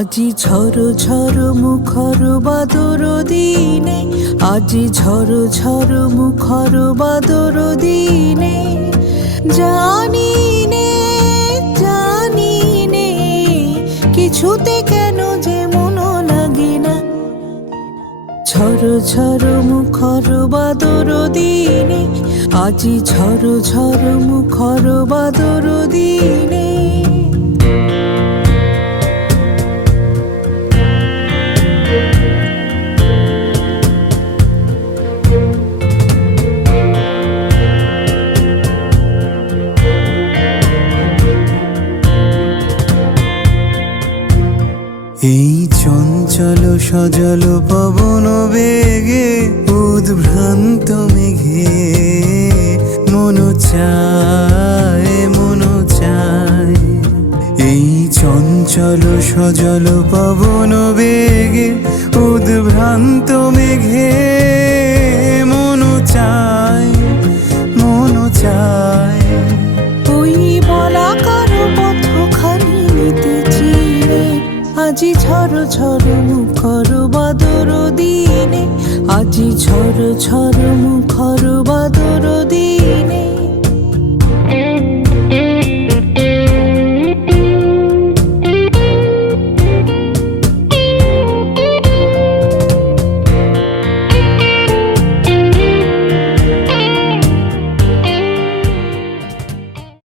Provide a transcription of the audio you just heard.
আজি ঝড় ঝড় মুখর বাদর দিনে, আজি ঝড় ঝড় মুখর বাদর দিনে, জানি নে কিছুতে কেন যে মন লাগে না। ঝড় ঝড় মুখর বাদর দিনে, আজি ঝড় ঝড় মুখর বাদর দিনে। এই চঞ্চল সজল পবন বেগে উদ্ভ্রান্ত মেঘে মন চায় মন চায়। এই চঞ্চল সজল পবন বেগে উদ্ভ্রান্ত মেঘে মন চায় মন চায়। ওই বলাকার পথখানি নিতেছি রে, আজি ঝড় ঝড় মুখর বাদর দিনে, আজি ঝড় ঝড় মুখর বাদর দিনে।